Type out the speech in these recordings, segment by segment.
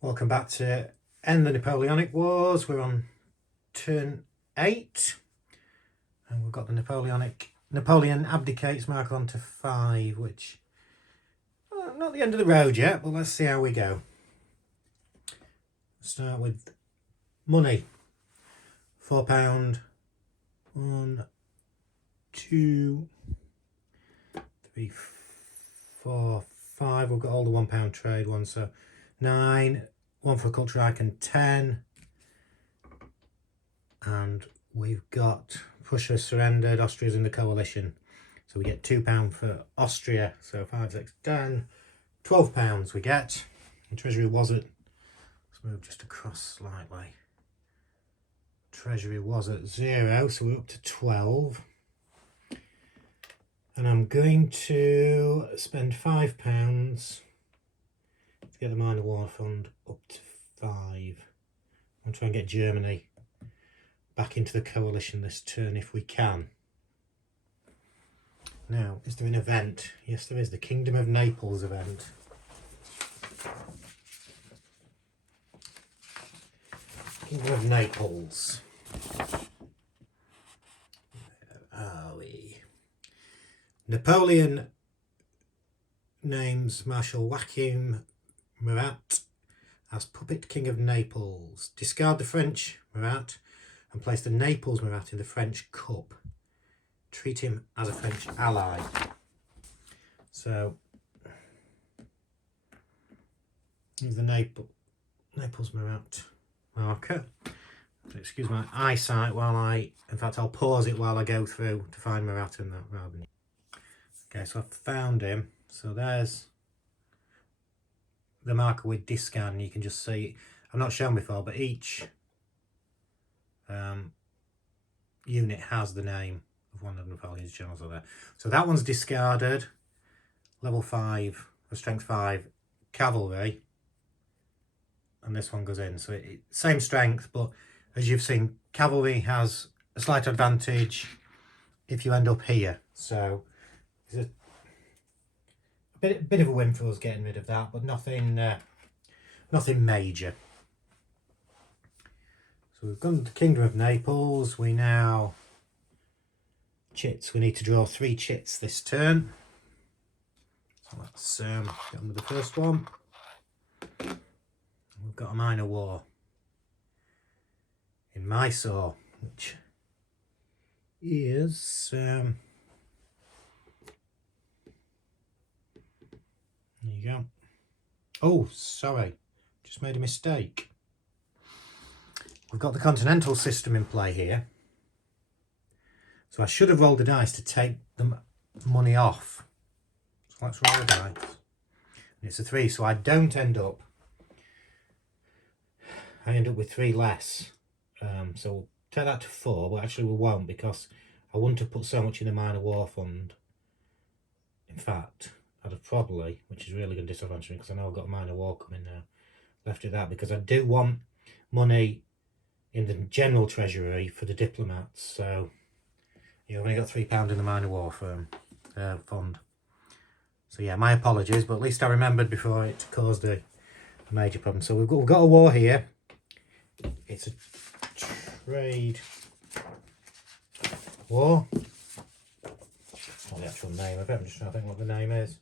Welcome back to End the Napoleonic Wars. We're on turn 8 and we've got the Napoleon abdicates marker on to 5, which not the end of the road yet, but let's see how we go. Start with money. £4. 1, 2, 3, 4, 5. We've got all the £1 trade ones, so 9, 1 for a culture icon, 10, and we've got Prussia surrendered, Austria's in the coalition, so we get £2 for Austria, so 5, 6, 10, £12 we get. The treasury was at, let's move just across slightly, treasury was at 0, so we're up to 12, and I'm going to spend £5 to get the minor war fund up to 5. I'm trying to get Germany back into the coalition this turn if we can. Now, is there an event? Yes, there is. The Kingdom of Naples event. Kingdom of Naples. Where are we? Napoleon names Marshal Joachim Murat as puppet king of Naples. Discard the French Murat and place the Naples Murat in the French cup. Treat him as a French ally. So here's the Naples Murat marker. Excuse my eyesight while in fact I'll pause it while I go through to find Murat in that rather than. Okay, so I've found him. So there's the marker with discard, and you can just see, I've not shown before, but each unit has the name of one of Napoleon's generals over there. So that one's discarded, level 5, or strength 5, cavalry, and this one goes in. So same strength, but as you've seen, cavalry has a slight advantage if you end up here. So it's a bit of a win for us getting rid of that, but nothing major. So we've gone to the Kingdom of Naples. We now chits. We need to draw 3 chits this turn. So let's get on with the first one. We've got a minor war in Mysore, which is there you go. Oh, sorry, just made a mistake. We've got the continental system in play here. So I should have rolled the dice to take the money off. So let's roll the dice. And it's a 3, so I don't end up. I end up with 3 less. So we'll take that to 4, but actually we won't, because I wouldn't have put so much in the minor war fund. In fact, I'd have probably, which is really going to disadvantage me because I know I've got a minor war coming now, left it that, because I do want money in the general treasury for the diplomats. So you've only got £3 in the minor war fund. So yeah, my apologies, but at least I remembered before it caused a major problem. So we've got a war here. It's a trade war. Not the actual name of it, I'm just trying to think what the name is.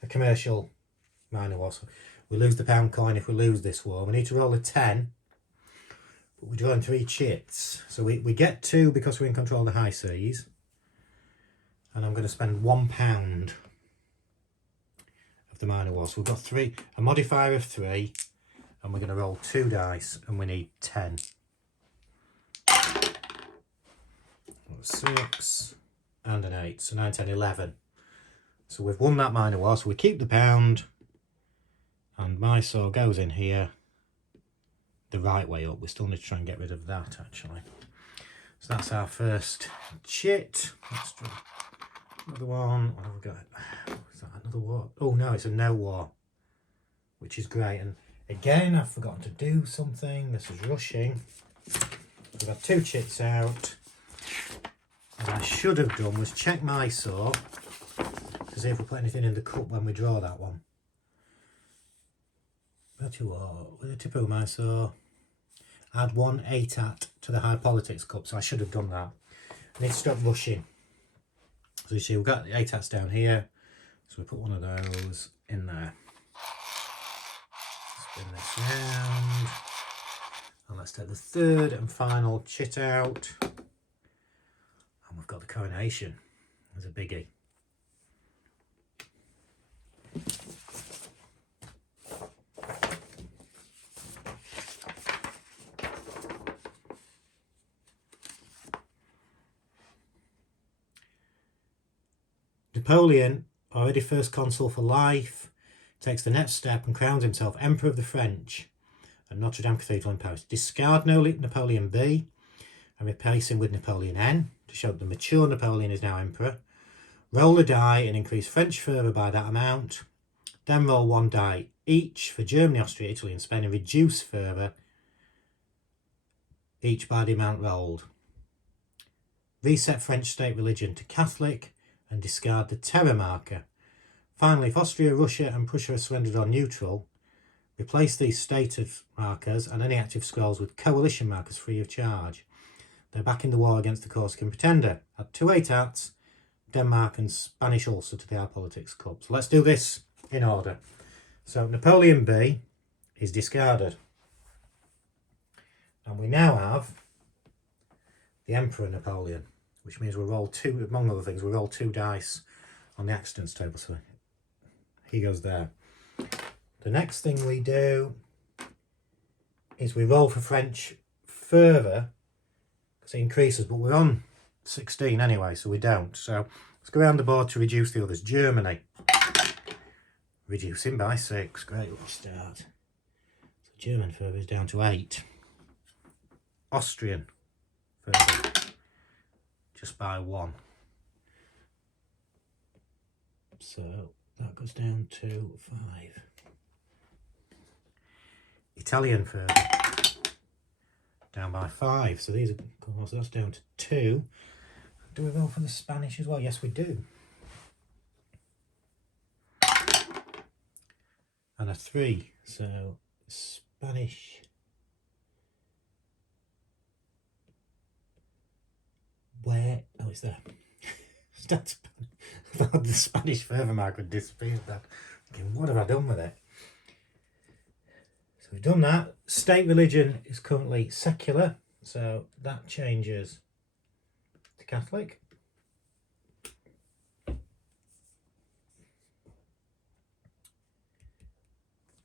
A commercial minor war. So we lose the pound coin if we lose this war. We need to roll a 10. But we're drawing 3 chits. So we get 2 because we're in control of the high seas. And I'm going to spend £1 of the minor war. So we've got a modifier of 3. And we're going to roll 2 dice. And we need 10. 6 and an 8. So 9, 10, 11. So we've won that minor war. So we keep the pound. And Mysore goes in here the right way up. We still need to try and get rid of that, actually. So that's our first chit. Let's do another one. What have we got? Is that another war? Oh no, it's a no war, which is great. And again, I've forgotten to do something. This is rushing. We've had 2 chits out. What I should have done was check Mysore to see if we put anything in the cup when we draw that one. tell you what, with a tip of my saw, add 1 ATAT to the High Politics Cup, so I should have done that. I need to stop rushing. So you see, we've got the ATATs down here, so we put one of those in there. Spin this round, and let's take the third and final chit out, and we've got the coronation. There's a biggie. Napoleon, already first consul for life, takes the next step and crowns himself Emperor of the French at Notre Dame Cathedral in Paris. Discard Napoleon B and replace him with Napoleon N to show that the mature Napoleon is now Emperor. Roll a die and increase French fervour by that amount. Then roll 1 die each for Germany, Austria, Italy and Spain and reduce fervour each by the amount rolled. Reset French state religion to Catholic and discard the terror marker. Finally, if Austria, Russia and Prussia are surrendered or neutral, replace these status markers and any active scrolls with coalition markers free of charge. They're back in the war against the Corsican pretender. Add 2 ATATs, Denmark and Spanish also to the High Politics Cup. So let's do this in order. So Napoleon B is discarded. And we now have the Emperor Napoleon, which means we roll 2, among other things, we roll 2 dice on the accidents table. So he goes there. The next thing we do is we roll for French fervour, because it increases, but we're on 16 anyway, so we don't. So let's go around the board to reduce the others. Germany, reducing by 6. Great, let's start. So German fervour is down to 8. Austrian fervour, just by 1. So that goes down to 5. Italian fervour, down by 5. So these are, so that's down to 2. Do we roll for the Spanish as well? Yes, we do. And a 3. So Spanish. Where? Oh, it's there. That's, I thought the Spanish fervour mark had disappeared then. Thinking, what have I done with it? So we've done that. State religion is currently secular, so that changes to Catholic.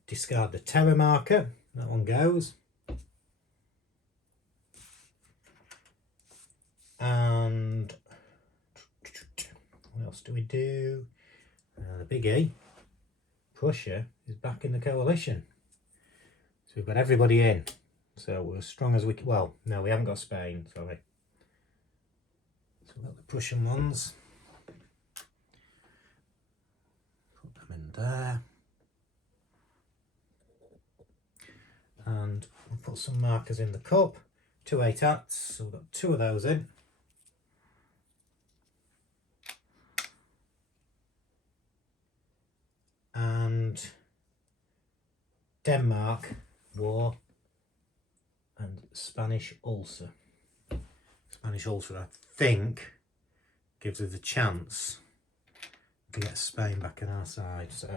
Discard the terror marker. That one goes. And what else do we do? The big E, Prussia, is back in the coalition. So we've got everybody in. So we're as strong as we can. Well, no, we haven't got Spain, sorry. So we've got the Prussian ones. Put them in there. And we'll put some markers in the cup. 2 ATATs, so we've got 2 of those in. And Denmark, war, and Spanish ulcer. Spanish ulcer, I think, gives us a chance to get Spain back on our side. So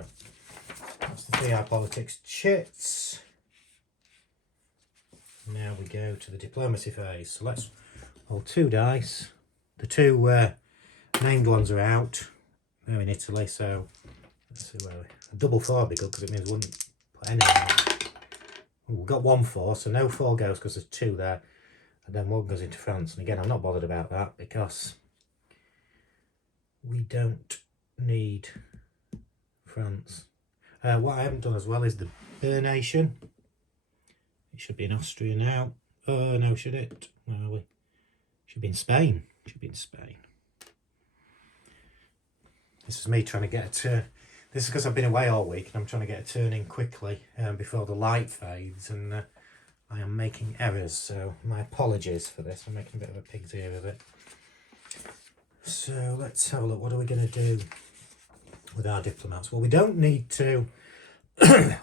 that's the 3 High Politics chits. Now we go to the diplomacy phase. So let's roll 2 dice. The 2 named ones are out. They're in Italy, so let's see where we... A double 4 would be good, because it means we wouldn't put any out. We've got 1 4, so no 4 goes because there's 2 there. And then 1 goes into France. And again, I'm not bothered about that because we don't need France. What I haven't done as well is the Bernation. It should be in Austria now. Oh, no, should it? Where are we? Should be in Spain. Should be in Spain. This is me trying to get a turn. This is because I've been away all week and I'm trying to get a turn in quickly before the light fades, and I am making errors, so my apologies for this. I'm making a bit of a pig's ear of it. So let's have a look. What are we going to do with our diplomats? Well, we don't need to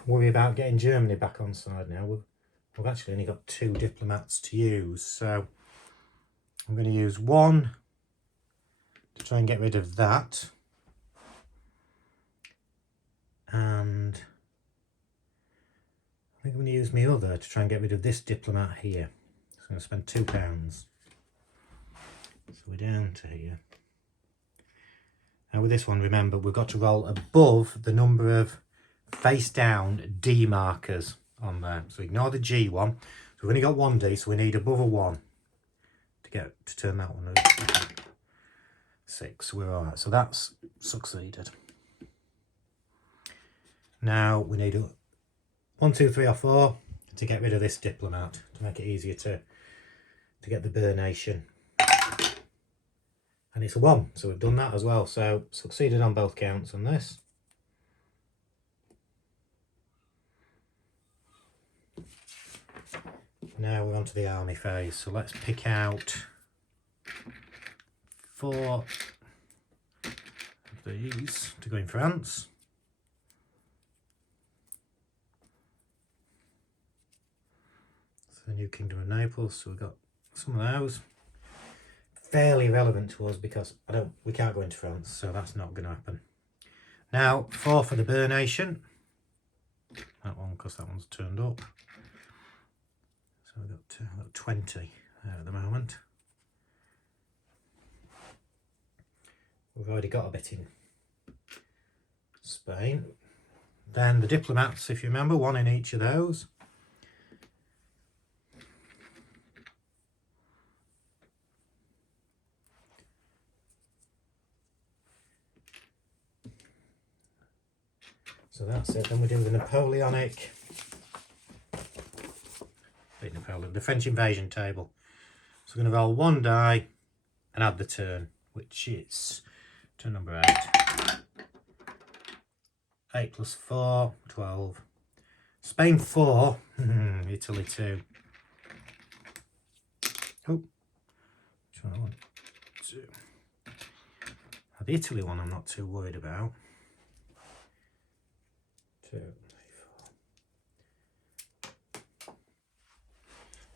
worry about getting Germany back on side now. We've actually only got 2 diplomats to use, so I'm going to use one to try and get rid of that. And I think I'm going to use my other to try and get rid of this diplomat here. So I'm going to spend £2. So we're down to here. Now with this one, remember, we've got to roll above the number of face down D markers on there. So ignore the G one. So we've only got 1 D, so we need above a 1 to turn that one over. 6, we're alright. So that's succeeded. Now we need 1, 2, 3 or 4 to get rid of this diplomat, to make it easier to get the Burr nation. And it's a 1, so we've done that as well. So succeeded on both counts on this. Now we're on to the army phase. So let's pick out 4 of these to go in France. So the new Kingdom of Naples. So we've got some of those. Fairly relevant to us because we can't go into France, so that's not going to happen. Now 4 for the Burr nation. That one, because that one's turned up. So we've got 20 there at the moment. We've already got a bit in Spain. Then the diplomats, if you remember, 1 in each of those. So that's it. Then we do the Napoleonic, the French invasion table. So we're going to roll 1 die and add the turn, which is turn number 8. 8 plus 4, 12. Spain 4, Italy 2. Oh, which one I want? 2. The Italy one I'm not too worried about. 2, 3, 4.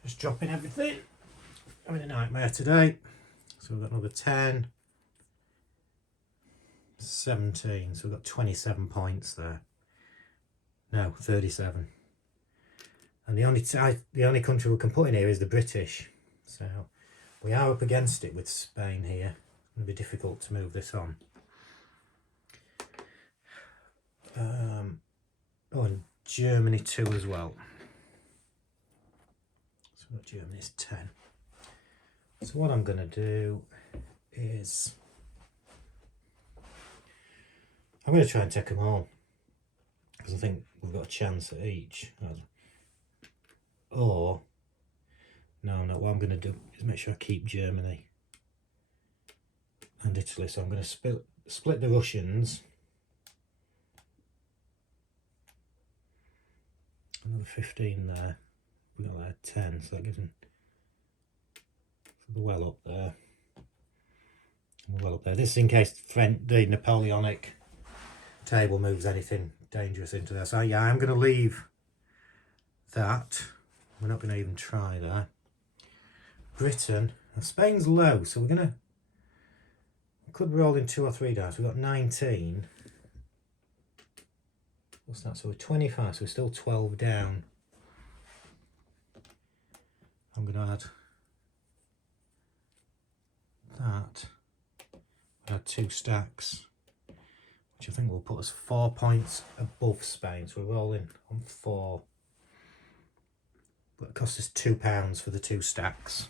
Just dropping everything. Having a nightmare today. So we've got another 10. 17. So we've got 27 points there. No, 37. And the only country we can put in here is the British. So we are up against it with Spain here. It's going to be difficult to move this on. Oh, and Germany 2 as well. So we've got Germany's 10. So what I'm going to do is I'm going to try and take them all, because I think we've got a chance at each. Or, no, what I'm going to do is make sure I keep Germany and Italy. So I'm going to split the Russians. Another 15 there. We've got that 10, so that gives them well up there. Well up there. This is in case the Napoleonic table moves anything dangerous into there. So yeah, I'm going to leave that. We're not going to even try that. Britain. Now Spain's low, so we could roll in 2 or 3 dice. We've got 19. What's that? So we're 25, so we're still 12 down. I'm going to add that. Add 2 stacks, which I think will put us 4 points above Spain. So we're rolling on 4. But it costs us £2 for the 2 stacks.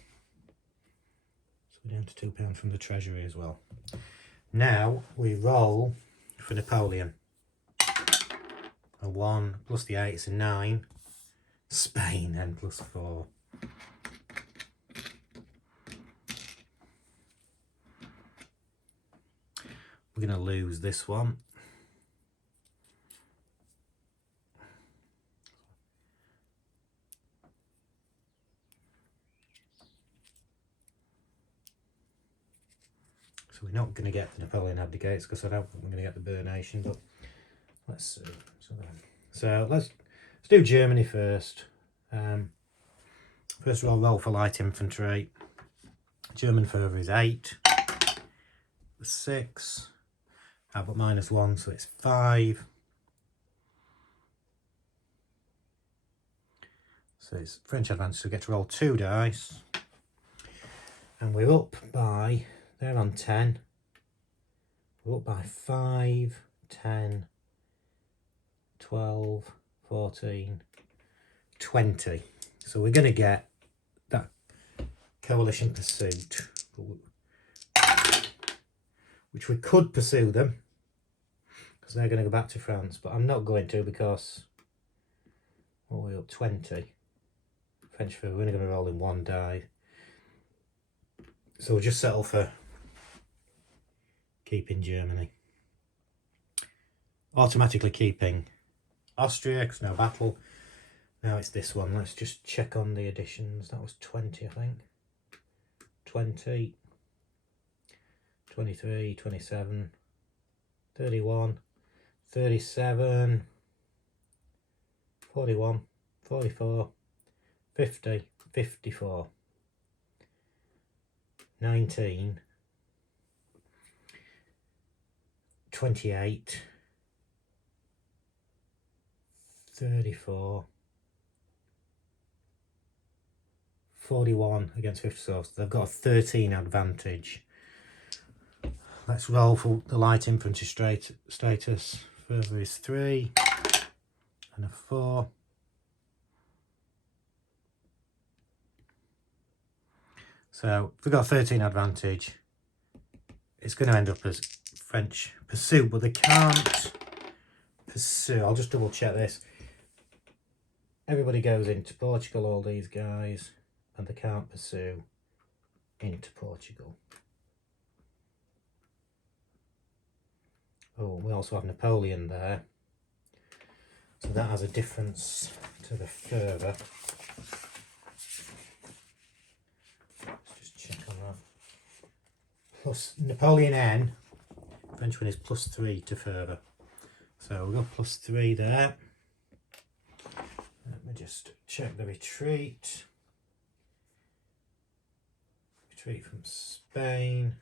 So we're down to £2 from the treasury as well. Now we roll for Napoleon. A 1 plus the 8 is a 9. Spain then plus 4. We're going to lose this one. So we're not going to get the Napoleon abdicates because I don't think we're going to get the Burr nation, but let's see. So So let's do Germany first. First of all, roll for light infantry. German further is 8. 6. I've got -1, so it's 5. So it's French advantage, so we get to roll 2 dice. And we're up by, they're on 10. We're up by 5, 10, 12, 14, 20. So we're going to get that coalition pursuit, which we could pursue them because they're going to go back to France, but I'm not going to because, what are we up, 20? French food, we're only going to roll in 1 die. So we'll just settle for keeping Germany. Automatically keeping Austria, because no battle. Now it's this one. Let's just check on the additions. That was 20, I think. 20, 23, 27, 31, 37, 41, 44, 50, 54, 19, 28, 34, 41 against 54, so they've got a 13 advantage. Let's roll for the light infantry status. Further is 3 and a 4. So if we've got a 13 advantage, it's going to end up as French pursuit, but they can't pursue. I'll just double check this. Everybody goes into Portugal, all these guys, and they can't pursue into Portugal. Oh, we also have Napoleon there. So that has a difference to the further. Let's just check on that. Plus Napoleon N, French one is +3 to further. So we've got +3 there. Let me just check the retreat. Retreat from Spain.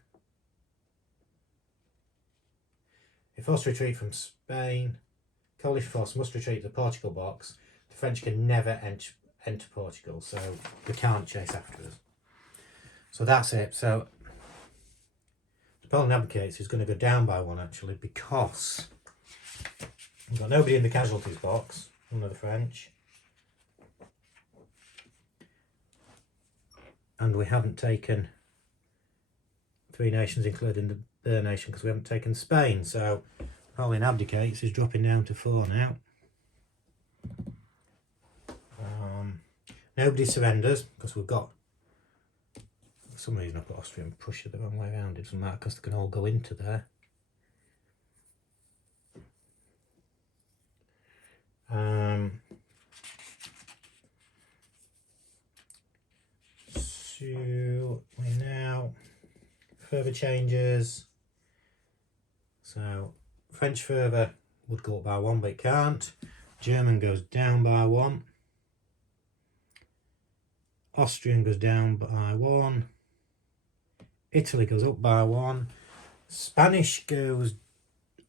If forced retreat from Spain, coalition force must retreat to the Portugal box. The French can never enter Portugal, so they can't chase after us. So that's it. So Napoleon abdicates is going to go down by 1 actually, because we've got nobody in the casualties box, none of the French. And we haven't taken 3 nations, including the Bear nation, because we haven't taken Spain. So Napoleon abdicates is dropping down to 4 now. Nobody surrenders, because we've got, for some reason I've got Austria and Prussia the wrong way around. It doesn't matter because they can all go into there. So we now further changes. So French further would go up by 1, but it can't. German goes down by 1. Austrian goes down by 1. Italy goes up by 1. Spanish goes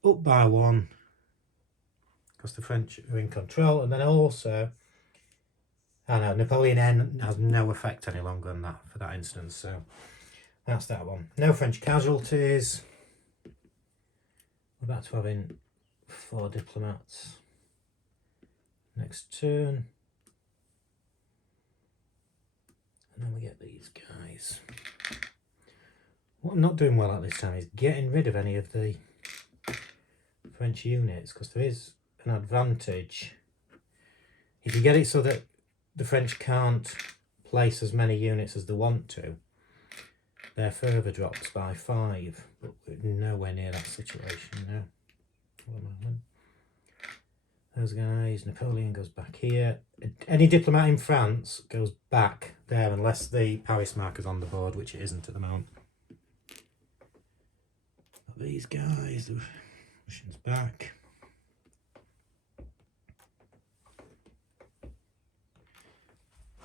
up by 1 because the French are in control. And then also, I know Napoleon N has no effect any longer on that for that instance. So that's that one. No French casualties. We're back to having 4 diplomats. Next turn. And then we get these guys. What I'm not doing well at this time is getting rid of any of the French units, because there is an advantage. If you get it so that the French can't place as many units as they want to, their further drops by 5, but we're nowhere near that situation now. Those guys, Napoleon goes back here. Any diplomat in France goes back there unless the Paris marker's on the board, which it isn't at the moment. These guys, the Russians back.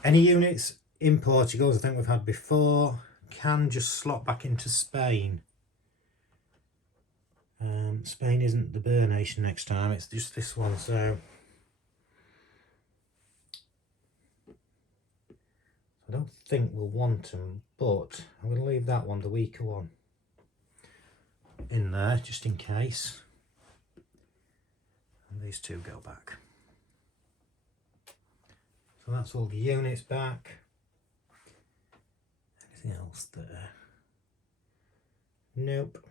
Any units in Portugal, as I think we've had before, can just slot back into Spain. Spain isn't the Boer nation next time, it's just this one, so I don't think we'll want them, but I'm going to leave that one, the weaker one, in there just in case. And these two go back. So that's all the units back. Anything else there? Nope.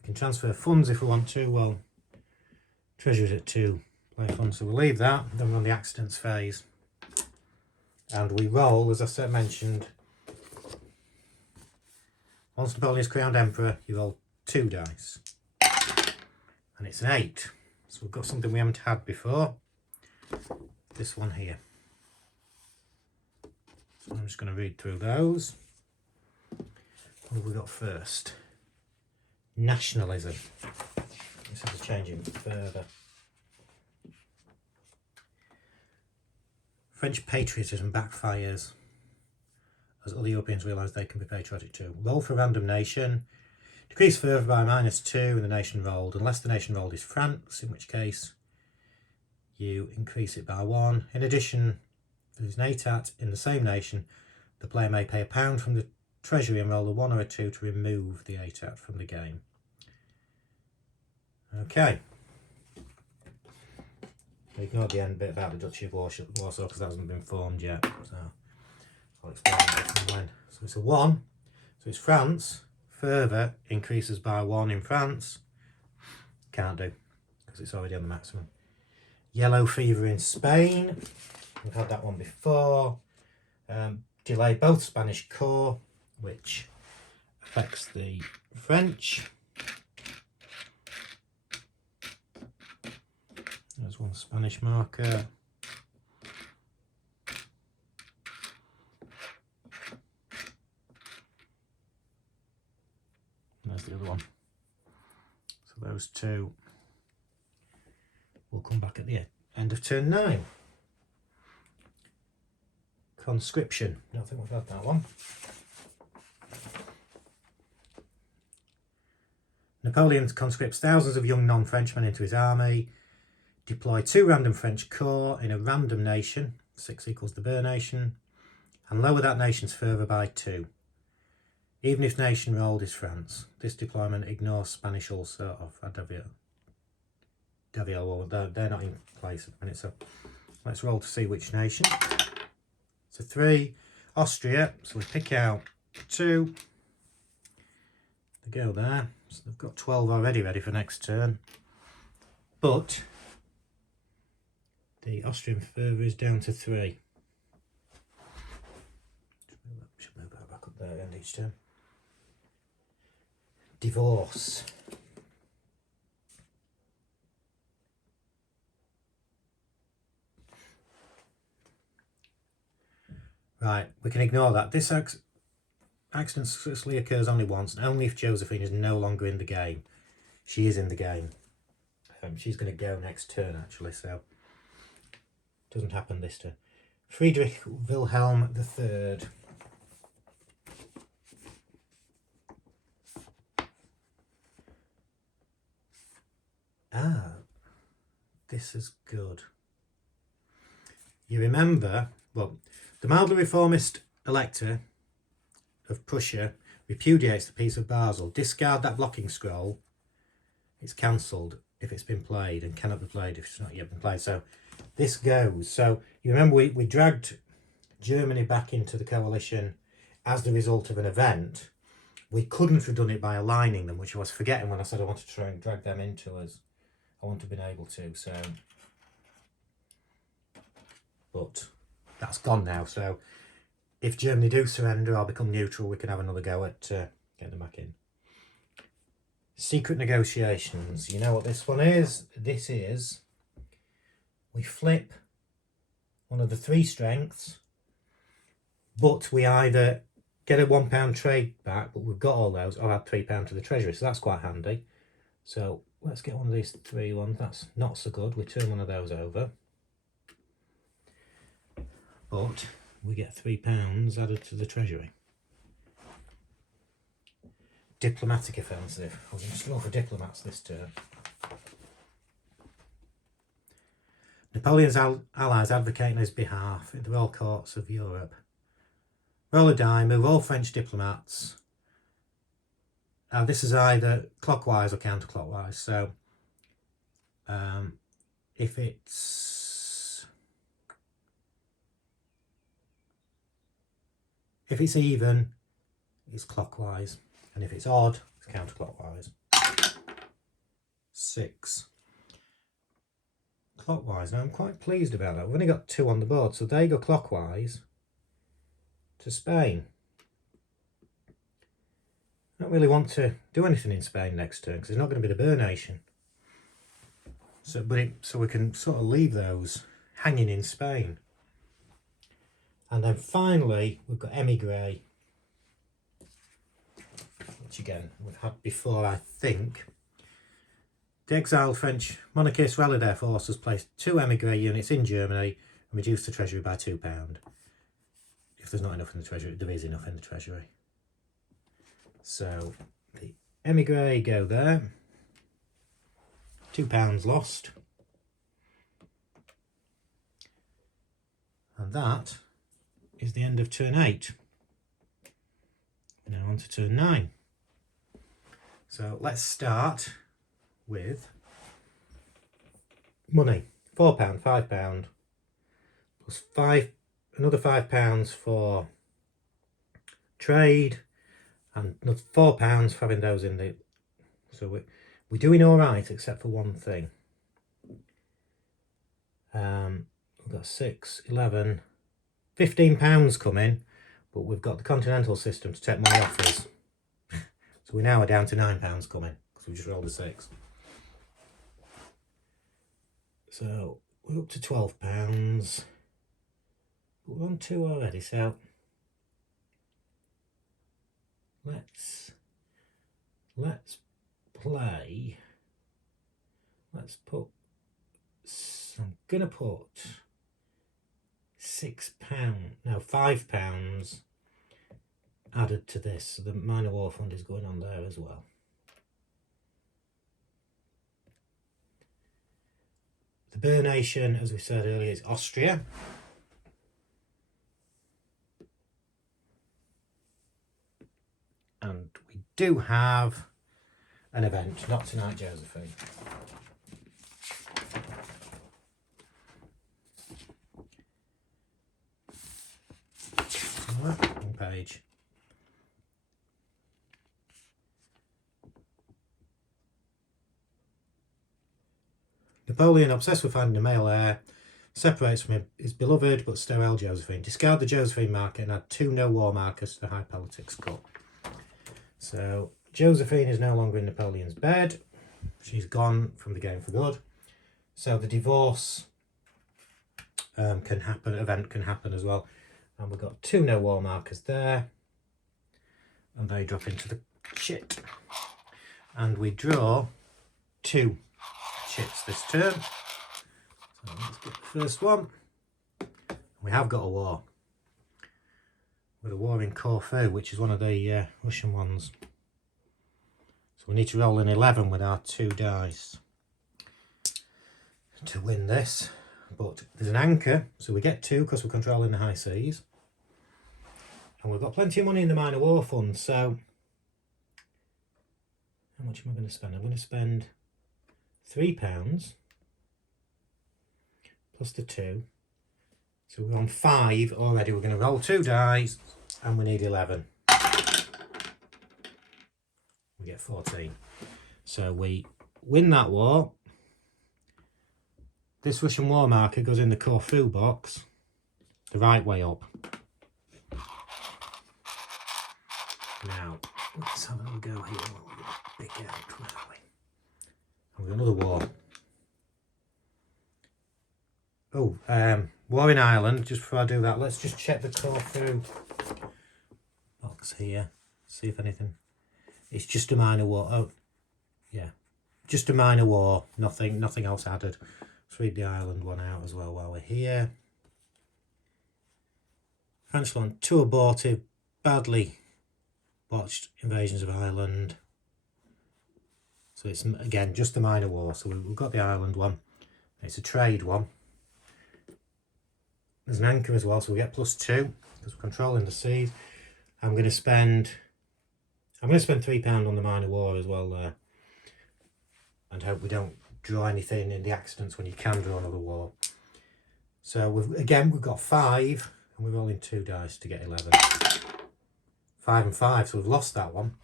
We can transfer funds if we want to. Well, treasury's at 2 play funds, so we'll leave that. Then we're on the accidents phase. And we roll, as I said, mentioned, once Napoleon is crowned emperor, you roll 2 dice. And it's an 8. So we've got something we haven't had before. This one here. So I'm just going to read through those. What have we got first? Nationalism. This is a change in further. French patriotism backfires as other Europeans realise they can be patriotic too. Roll for random nation. Decrease further by -2 in the nation rolled, unless the nation rolled is France, in which case you increase it by 1. In addition, if there's an ATAT in the same nation, the player may pay £1 from the treasury and roll a 1 or a 2 to remove the ATAT from the game. Okay. Ignore the end bit about the Duchy of Warsaw because that hasn't been formed yet. So I'll explain that when. So it's a 1. So it's France. Further increases by 1 in France. Can't do because it's already on the maximum. Yellow fever in Spain. We've had that one before. Delay both Spanish corps, which affects the French. There's one Spanish marker. And there's the other one. So those two will come back at the end of turn 9. Conscription. I don't think we've had that one. Napoleon conscripts thousands of young non-Frenchmen into his army. Deploy 2 random French corps in a random nation, 6 equals the Boer nation, and lower that nation's further by 2. Even if nation rolled is France. This deployment ignores Spanish also of Davio, they're not in place at the minute, so let's roll to see which nation. So 3, Austria, so we pick out 2. They go there, so they've got 12 already ready for next turn. But the Austrian further is down to 3. Should move that back up there end each turn. Divorce. Right, we can ignore that. This accident successfully occurs only once, and only if Josephine is no longer in the game. She is in the game. She's going to go next turn, actually, so doesn't happen this turn. Friedrich Wilhelm III. Ah, this is good. You remember, well, the mildly reformist elector of Prussia repudiates the Peace of Basel. Discard that blocking scroll. It's cancelled if it's been played and cannot be played if it's not yet been played. So this goes. So you remember we dragged Germany back into the coalition as the result of an event. We couldn't have done it by aligning them, which I was forgetting when I said I wanted to try and drag them into us. I wouldn't have been able to, so. But that's gone now, so if Germany do surrender or become neutral, we can have another go at getting them back in. Secret negotiations. You know what this one is? This is, we flip one of the 3 strengths, but we either get a £1 trade back, but we've got all those, or add £3 to the treasury, so that's quite handy. So let's get one of these 3 ones. That's not so good. We turn one of those over. but we get £3 added to the treasury. Diplomatic offensive. I was going to go for diplomats this turn. Napoleon's allies advocate on his behalf in the royal courts of Europe. Roll a die, move all French diplomats. This is either clockwise or counterclockwise. So if it's even, it's clockwise, and if it's odd, it's counterclockwise. 6. Clockwise. Now I'm quite pleased about that. We've only got 2 on the board, so they go clockwise to Spain. I don't really want to do anything in Spain next turn because it's not going to be the Burr Nation. So we can sort of leave those hanging in Spain. And then finally we've got emigre, which again we've had before, I think. The exiled French monarchists rallied their forces, placed 2 emigre units in Germany and reduced the treasury by £2. If there's not enough in the treasury, there is enough in the treasury. So the emigre go there. £2 lost. And that is the end of turn 8. Now on to turn 9. So let's start with money. £4, £5, plus another £5 for trade, and another £4 for having those in the. So we're doing all right except for one thing. We've got 6, 11, £15 coming, but we've got the continental system to take money off us. So we now are down to £9 coming because we just rolled a 6. So we're up to £12. But we're on 2 already, so let's play. I'm gonna put £5 added to this, so the minor war fund is going on there as well. The Burr Nation, as we said earlier, is Austria. And we do have an event. Not tonight, Josephine. Wrong page. Napoleon, obsessed with finding a male heir, separates from his beloved but sterile Josephine. Discard the Josephine marker and add 2 no war markers to the High Politics Cup. So Josephine is no longer in Napoleon's bed. She's gone from the game for good. So the divorce event can happen as well. And we've got 2 no war markers there. And they drop into the chit. And we draw 2 chits this turn. So let's get the first one. We have got a war. With a war in Corfu, which is one of the Russian ones. So we need to roll an 11 with our 2 dice to win this. But there's an anchor, so we get 2 because we're controlling the high seas. And we've got plenty of money in the minor war fund, so how much am I going to spend? I'm going to spend £3 plus the 2. So we're on 5 already. We're going to roll 2 dice and we need 11. We get 14. So we win that war. This Russian war marker goes in the Corfu box the right way up. Now, let's have a little go here. Big out, where are we? And we've got another war. Oh, war in Ireland. Just before I do that, let's just check the Corfu box here. See if anything. It's just a minor war. Oh, yeah. Just a minor war. Nothing else added. Let's read the Ireland one out as well while we're here. French one, 2 abortive, badly botched invasions of Ireland. So it's, again, just a minor war. So we've got the Ireland one. It's a trade one. There's an anchor as well, so we get +2 because we're controlling the seas. I'm going to spend £3 on the minor war as well there, and hope we don't draw anything in the accidents when you can draw another war. So we've got 5, and we're rolling 2 dice to get 11. 5 and 5, so we've lost that one.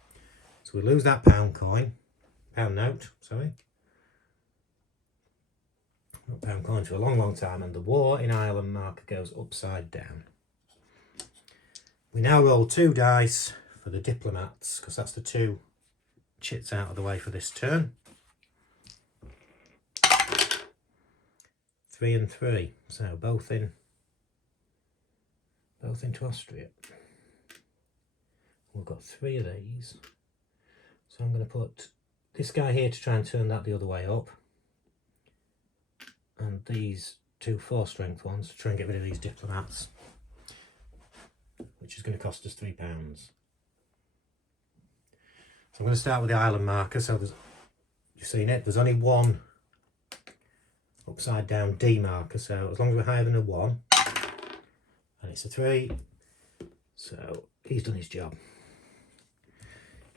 So we lose that pound note, sorry. Not pound coin for a long time, and the war in Ireland marker goes upside down. We now roll 2 dice for the diplomats, because that's the 2 chits out of the way for this turn. 3 and 3, so both into Austria. We've got 3 of these, so I'm going to put this guy here to try and turn that the other way up, and these 2 4-strength ones to try and get rid of these diplomats, which is going to cost us £3. So I'm going to start with the Ireland marker. So you've seen it, there's only 1 upside down D marker, so as long as we're higher than a 1, and it's a 3, so he's done his job.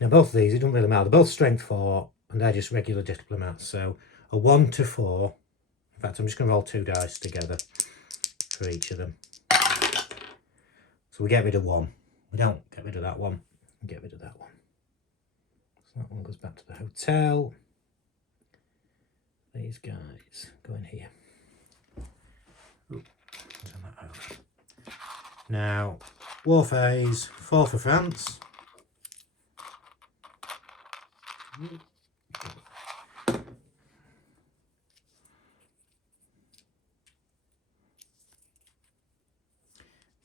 Now both of these, it doesn't really matter, they're both strength 4 and they're just regular diplomats, so a 1 to 4, in fact I'm just going to roll 2 dice together for each of them. So we get rid of 1, we don't get rid of that one, we get rid of that one. So that one goes back to the hotel. These guys go in here. Ooh, turn that over. Now, war phase, 4 for France.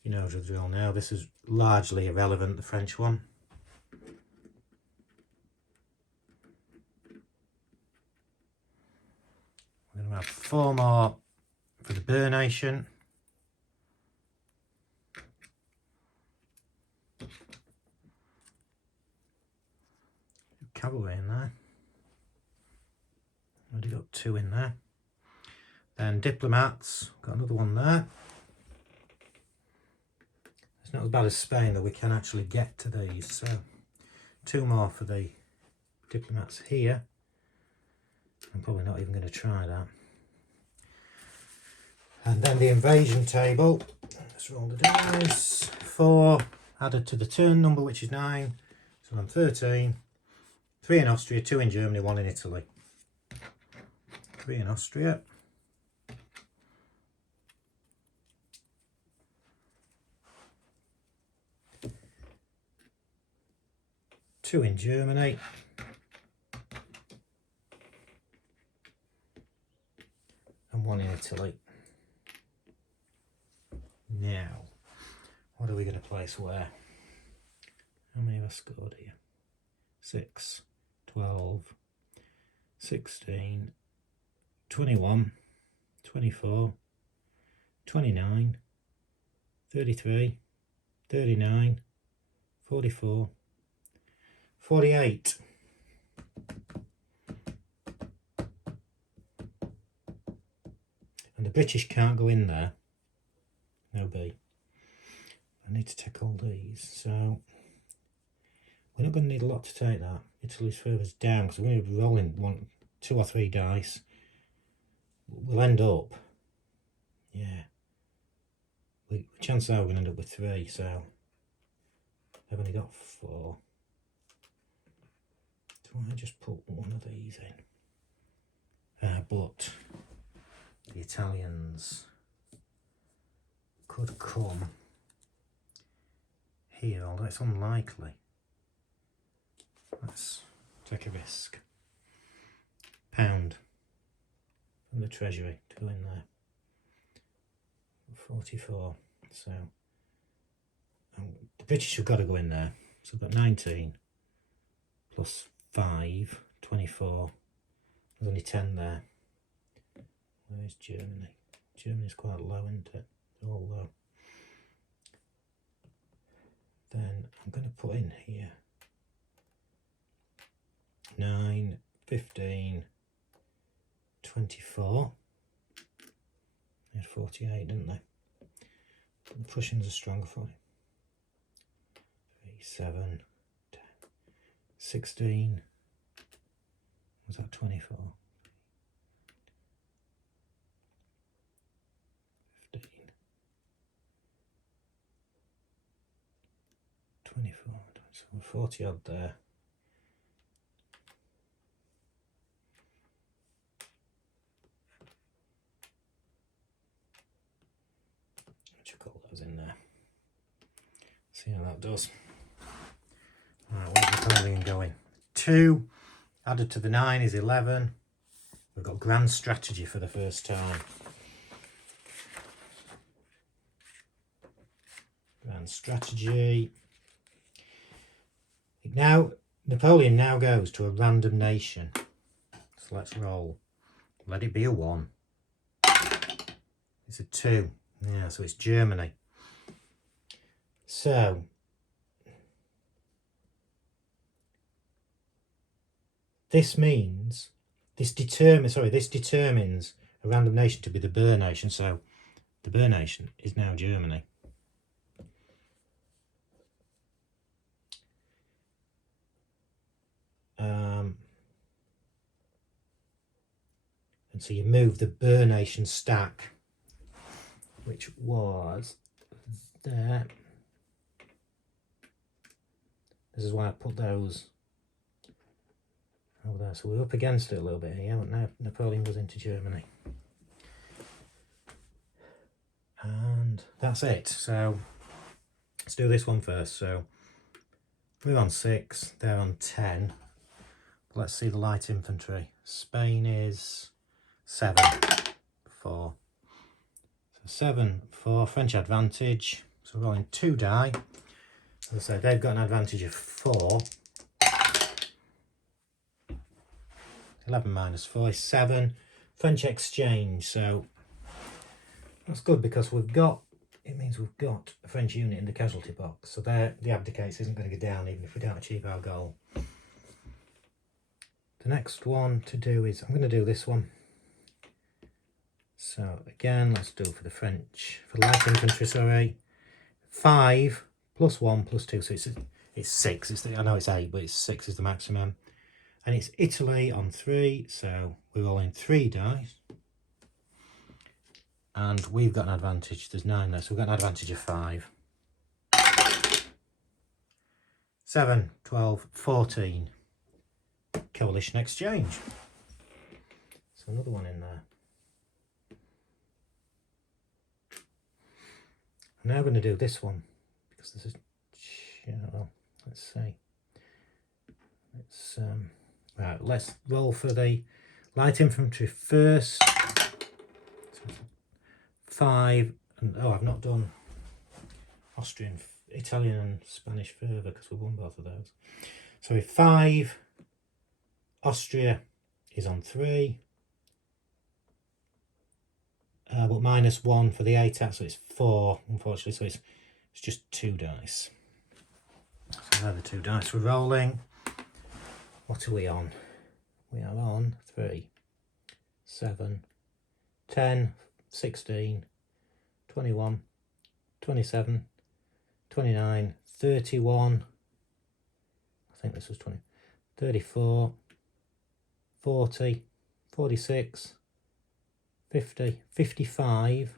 You know the drill now, this is largely irrelevant, the French one. We're going to have 4 more for the Boer Nation. Cavalry in there. Already got 2 in there. Then diplomats, got another one there. It's not as bad as Spain, though we can actually get to these. So 2 more for the diplomats here. I'm probably not even going to try that. And then the invasion table. Let's roll the dice. 4 added to the turn number, which is 9. So I'm 13. 3 in Austria, 2 in Germany, 1 in Italy. 3 in Austria. 2 in Germany. And 1 in Italy. Now, what are we going to place where? How many have I scored here? 6, 12, 16, 21, 24, 29, 33, 39, 44, 48. And the British can't go in there. No B. I need to take all these, so we're not going to need a lot to take that. Italy's further down because we're going to be rolling 2 or 3 dice. We'll end up, yeah, chances are we're going to end up with 3, so I've only got 4. Do I just put one of these in? But the Italians could come here, although it's unlikely. Let's take a risk. £1 from the Treasury to go in there. 44. So the British have got to go in there. So we've got 19 plus 5, 24. There's only 10 there. Where's Germany? Germany's quite low, isn't it? They're all low. then I'm going to put in here 9, 15, 24. They had 48, didn't they? But the Prussians are stronger for you. 3, 7, 10, 16. Was that 24? 15, 24, so 40 odd there. Call those in there. See how that does. Right, where's Napoleon going? 2 added to the 9 is 11. We've got grand strategy for the first time. Grand strategy. Now, Napoleon now goes to a random nation. So let's roll. Let it be a 1. It's a 2. Yeah, so it's Germany. So this means this determines a random nation to be the Boer nation. So the Boer nation is now Germany. And so you move the Boer nation stack, which was there. This is why I put those over there. So we're up against it a little bit here, but now Napoleon goes into Germany. And that's it. So let's do this one first. So we're on 6, they're on 10. Let's see the light infantry. Spain is 7, 4. 7, 4, French advantage. So we're rolling 2 die. As I said, they've got an advantage of 4. 11 minus 4 is 7. French exchange. So that's good because it means we've got a French unit in the casualty box. So there, the abdicates isn't going to go down even if we don't achieve our goal. The next one to do is, I'm going to do this one. So again, let's do it for the French, for light infantry, sorry. 5 plus 1 plus 2, so it's 6. I know it's 8, but it's 6 is the maximum. And it's Italy on 3, so we're rolling 3 dice. And we've got an advantage, there's 9 there, so we've got an advantage of 5. 7, 12, 14. Coalition exchange. So another one in there. I'm now going to do this one because this is, well, let's see. Right, let's roll for the light infantry first. So 5, and oh, I've not done Austrian, Italian and Spanish further because we've won both of those. So 5, Austria is on 3. But minus 1 for the ATAC, so it's 4, unfortunately, so it's just 2 dice. So they're the 2 dice we're rolling. What are we on? We are on 3, 7, 10, 16, 21, 27, 29, 31, I think this was 20, 34, 40, 46, 50, 55,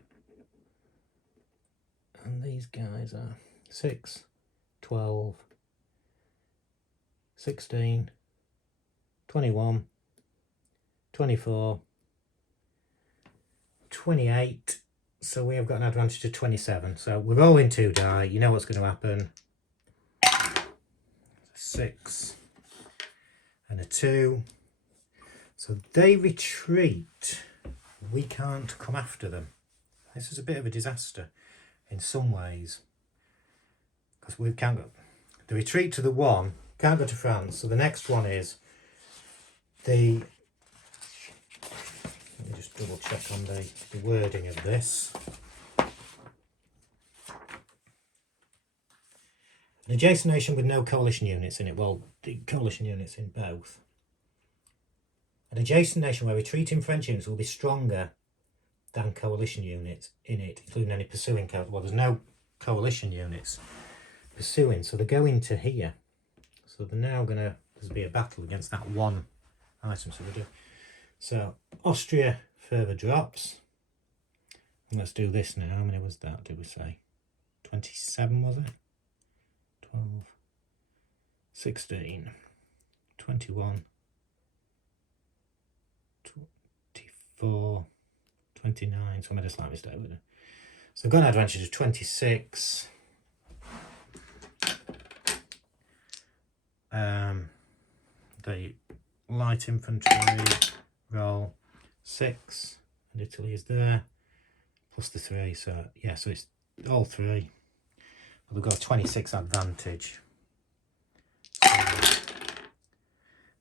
and these guys are 6, 12, 16, 21, 24, 28, so we have got an advantage of 27, so we're rolling 2 die, you know what's going to happen. 6 and a 2, so they retreat. We can't come after them. This is a bit of a disaster in some ways because we can't go. The retreat to the 1 can't go to France. So the next one is the. Let me just double check on the wording of this. An adjacent nation with no coalition units in it. Well, the coalition units in both. An adjacent nation where retreating French units will be stronger than coalition units in it, including any pursuing coalition. Well, there's no coalition units pursuing, so they're going to here. So they're now going to, there's be a battle against that one item. So we do. So Austria further drops. And let's do this now. How many was that, did we say? 27, was it? 12, 16, 21, 24, 29. So I made a slight mistake with it. So gun advantage of 26. The light infantry roll 6, and Italy is there, plus the 3. So yeah, so it's all 3. But they've got a 26 advantage. So,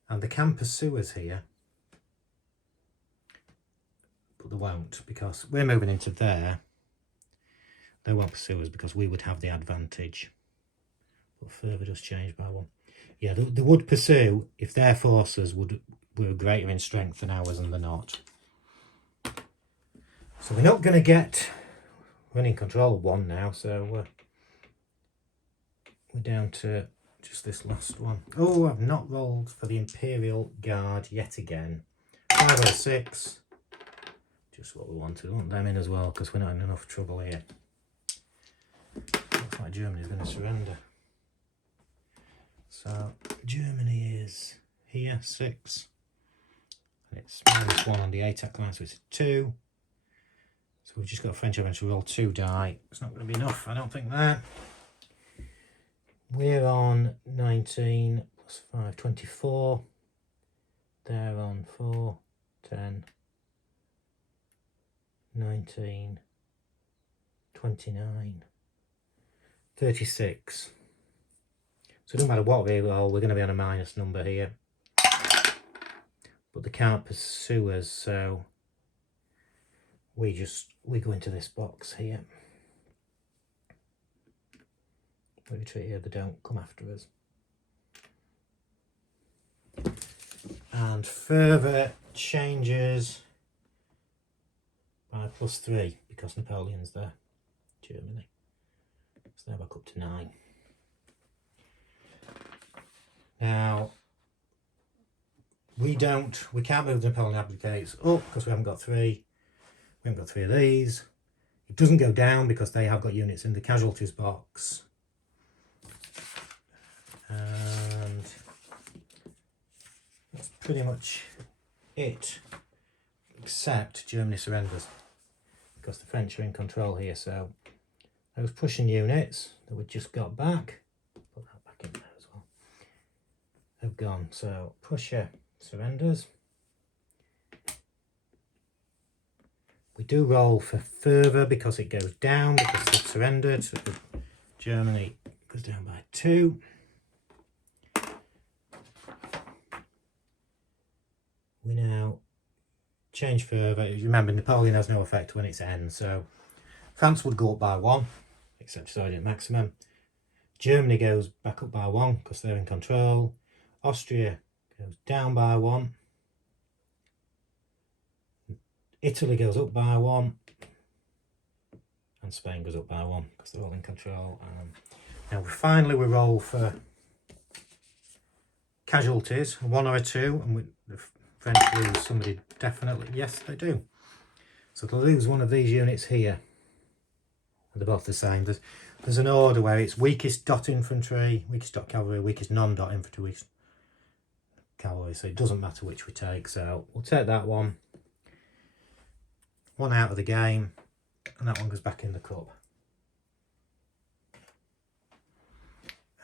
and they can pursue us here, but they won't, because we're moving into there. They won't pursue us because we would have the advantage. But further does change by 1. Yeah, they would pursue if their forces were greater in strength than ours, and they're not. So we're not going to get... We're in control of 1 now, so we're down to just this last one. Oh, I've not rolled for the Imperial Guard yet again. 5 or 6. Just what we wanted. We want them in as well, because we're not in enough trouble here. Looks like Germany's going to surrender. So Germany is here, 6. And it's -1 on the ATAC line, so it's 2. So we've just got a French event to roll 2 die. It's not going to be enough, I don't think that. We're on 19 plus 5, 24. They're on 4, 10, 19, 29, 36. So it doesn't matter what we roll, we're going to be on a minus number here. But they can't pursue us, so we go into this box here. We retreat here, they don't come after us. And further changes by +3 because Napoleon's there, Germany. So they're back up to 9. Now, we can't move the Napoleon abdicates up because we haven't got 3. We haven't got 3 of these. It doesn't go down because they have got units in the casualties box. And that's pretty much it, except Germany surrenders because the French are in control here. So those Prussian units that we just got back, put that back in there as well, have gone. So Prussia surrenders. We do roll for further because it goes down because they've surrendered. So Germany goes down by 2. We now change further. Remember, Napoleon has no effect when it's N, so France would go up by 1, except it's already at maximum. Germany goes back up by 1 because they're in control. Austria goes down by 1. Italy goes up by 1. And Spain goes up by 1 because they're all in control. Now we roll for casualties, 1 or a 2, and the French lose somebody definitely. Yes, they do. So they'll lose one of these units here. They're both the same. There's an order where it's weakest dot infantry, weakest dot cavalry, weakest non-dot infantry, weakest cavalry. So it doesn't matter which we take. So we'll take that one. 1 out of the game, and that one goes back in the cup.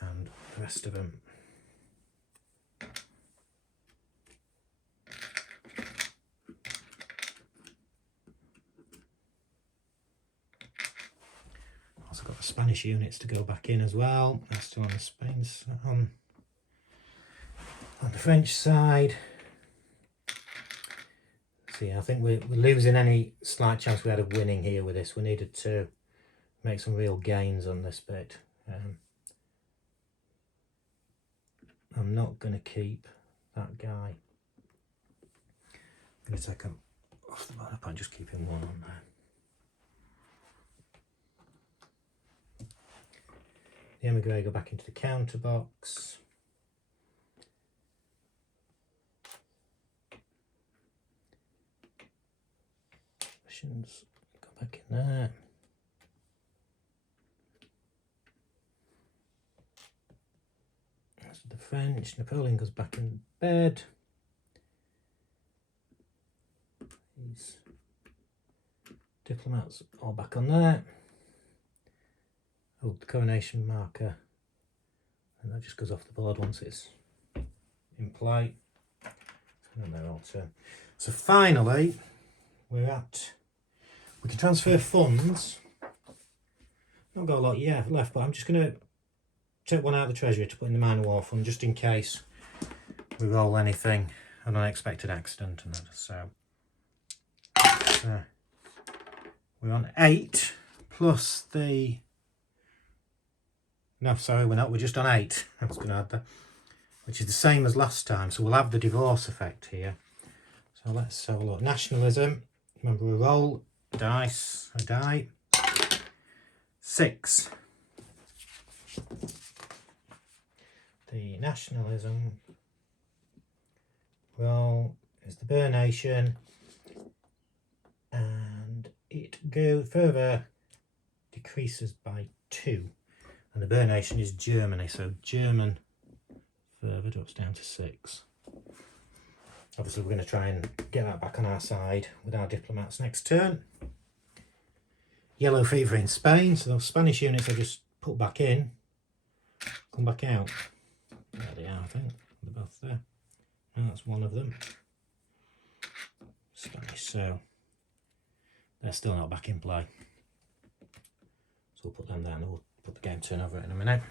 And the rest of them. Also got the Spanish units to go back in as well. That's still on the Spain's on the French side. So yeah, I think we're losing any slight chance we had of winning here with this. We needed to make some real gains on this bit. I'm not going to keep that guy. I'm going to take him off the board. I'm just keeping one on there. The emigre go back into the counter box. Russians go back in there. That's the French. Napoleon goes back in bed. These diplomats all back on there. Oh, the coronation marker, and that just goes off the board once it's in play. And they're all turn. So finally, we can transfer funds. Not got a lot left, but I'm just going to take one out of the treasury to put in the minor war fund, just in case we roll anything, an unexpected accident and that. So we're on 8 plus the... No, sorry, we're not. We're just on 8. I was going to add that, which is the same as last time. So we'll have the divorce effect here. So let's have a look. Nationalism. Remember, we roll a die. 6. The nationalism roll is the Bear Nation, and it goes further, decreases by 2. And the Bear Nation is Germany, so German further drops down to 6. Obviously, we're going to try and get that back on our side with our diplomats next turn. Yellow fever in Spain, so those Spanish units I just put back in, come back out. There they are, I think. They're both there. And that's one of them. Spanish, so they're still not back in play. So we'll put them down and we'll put the game turn over in a minute.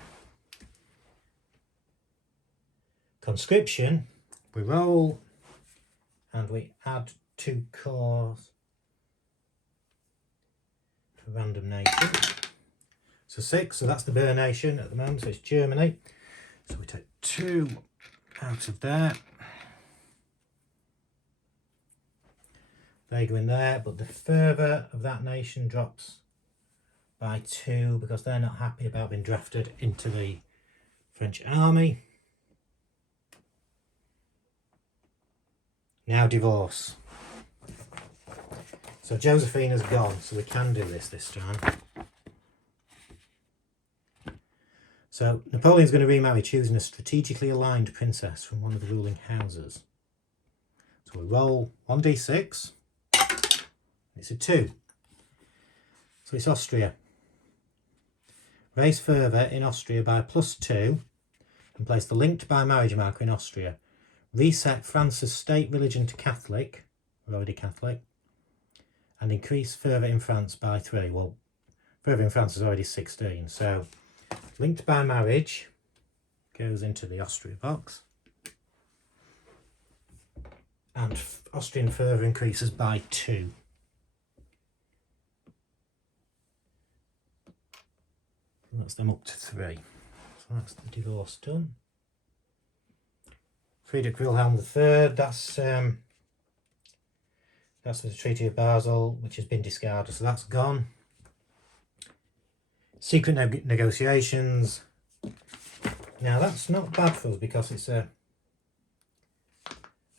Conscription, we roll and we add 2 cores to random nation. So 6, so that's the Bear Nation at the moment, so it's Germany. So we take 2 out of there. They go in there, but the further of that nation drops by 2 because they're not happy about being drafted into the French army. Now divorce. So Josephine has gone, so we can do this time. So Napoleon's going to remarry, choosing a strategically aligned princess from one of the ruling houses. So we roll 1d6. It's a 2. So it's Austria. Raise further in Austria by +2 and place the linked by marriage marker in Austria. Reset France's state religion to Catholic. We're already Catholic. And increase further in France by 3. Well, further in France is already 16. So linked by marriage goes into the Austria box. And Austrian further increases by 2. And that's them up to 3. So that's the divorce done. Friedrich Wilhelm III, that's the Treaty of Basel, which has been discarded, so that's gone. Secret negotiations. Now that's not bad for us because it's a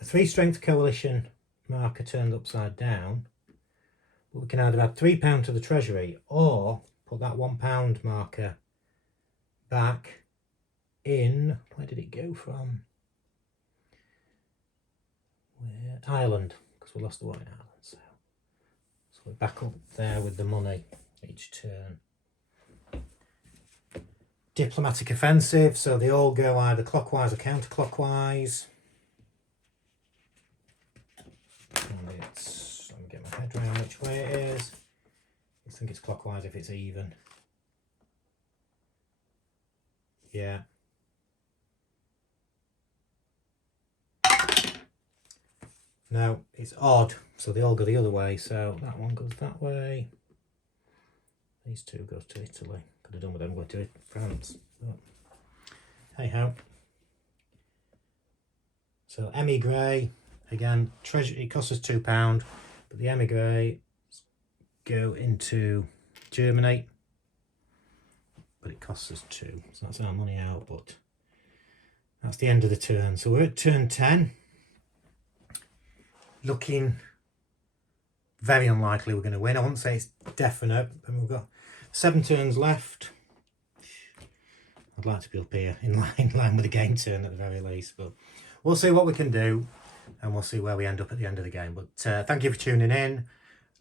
3-strength coalition marker turned upside down. But we can either add £3 to the treasury or put that £1 marker back in. Where did it go from? Ireland, because we lost the war in Ireland. So we're back up there with the money each turn. Diplomatic offensive, so they all go either clockwise or counterclockwise. And it's, let me get my head around which way it is. I think it's clockwise if it's even. Yeah. No, it's odd, so they all go the other way. So that one goes that way. These 2 go to Italy. Could have done with them going to France. But hey ho. So emigre, again, treasure, it costs us £2, but the emigre go into Germany, but it costs us 2, so that's our money out, but that's the end of the turn. So we're at turn 10. Looking very unlikely we're going to win. I wouldn't say it's definite, but we've got 7 turns left. I'd like to be up here in line with the game turn at the very least, but we'll see what we can do, and we'll see where we end up at the end of the game. But thank you for tuning in.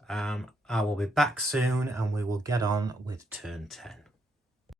I will be back soon, and we will get on with turn 10.